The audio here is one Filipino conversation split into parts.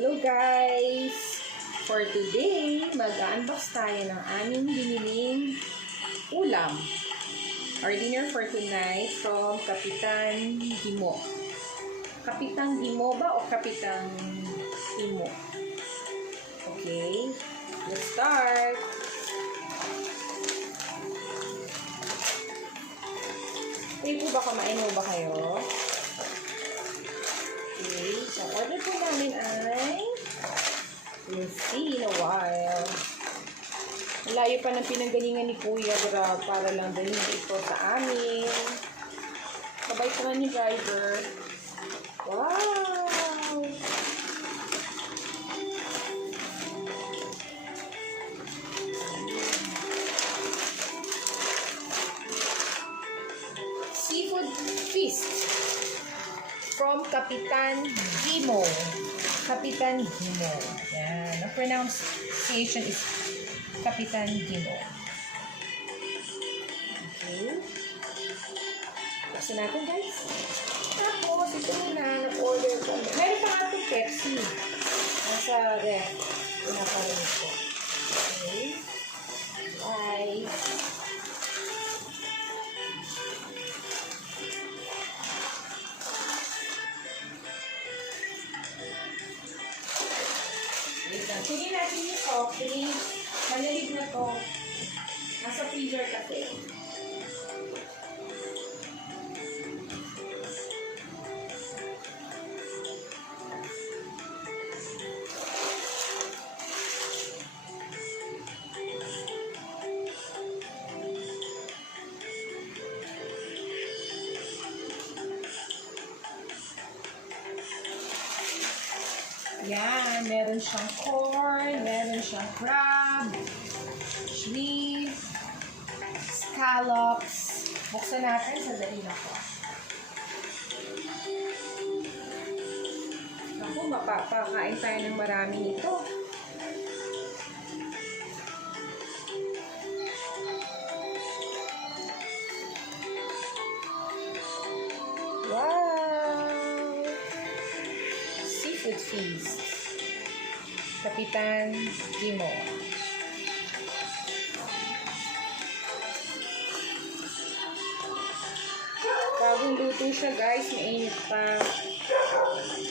Hello guys! For today, mag-unbox tayo ng aming biniling ulam. Our dinner for tonight from Kapitan Gimo. Kapitan Gimo ba o Kapitan Imo? Okay, let's start! Pwede po ba kumain mo ba kayo? Okay, so order po namin ay we'll see in a while. Malayo pa ng pinanggalingan ni Kuya Grab para lang dalhin ito sa amin. Sabay pa ni driver. Wow! Seafood feast from Kapitan Gimo. Kapitan Gimo. Yan. The pronunciation is Kapitan Gimo. Okay. Basta natin guys. Tapos, ito muna. Nag-order ko. Meron pa nga itong Pepsi. Nasa ref. Pinaparin ko. Okay. Bye. Sige natin yung soft drink. Malalig na to. Nasa freezer kasi. Yan, meron siyang corn, meron siyang crab, shrimp, scallops. Buksan natin, sadali na po. Naku, mapapakain tayo ng marami nito. Wow! Seafood feast. Kapitan Gimo. Bagong luto siya guys, mainit pa.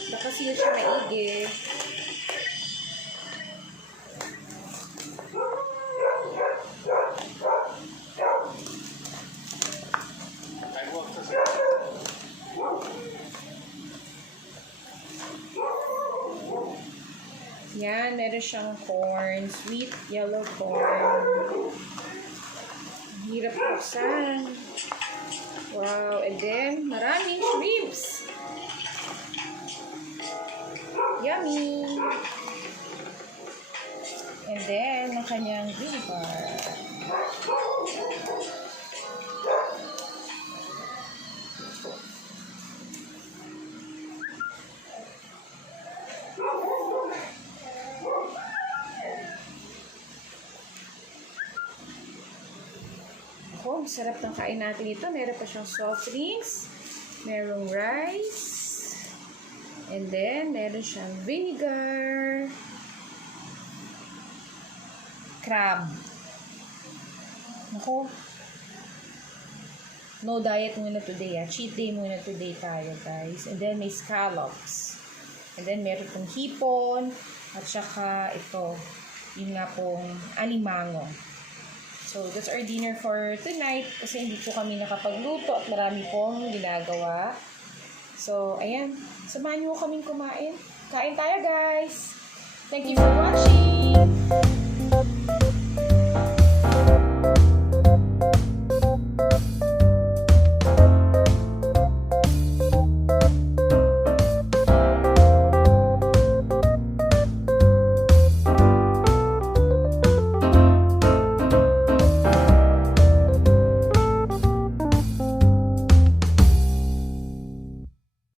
Nakasil siya maigi. Yan, meron siyang corn, sweet yellow corn. Hirap buksan. Wow, and then maraming shrimps. Yummy! And then, ang kanyang vinegar. Oh, sarap ng kain natin ito. Meron pa siyang soft drinks. Merong rice. And then, meron siyang vinegar. Crab. Naku. No diet muna today. Cheat day muna today tayo, guys. And then, may scallops. And then, meron pong hipon. At saka, ito. Yun nga pong alimango. So, that's our dinner for tonight kasi hindi po kami nakapagluto at marami pong ginagawa. So, ayan. Samahan niyo kaming kumain. Kain tayo, guys! Thank you for watching!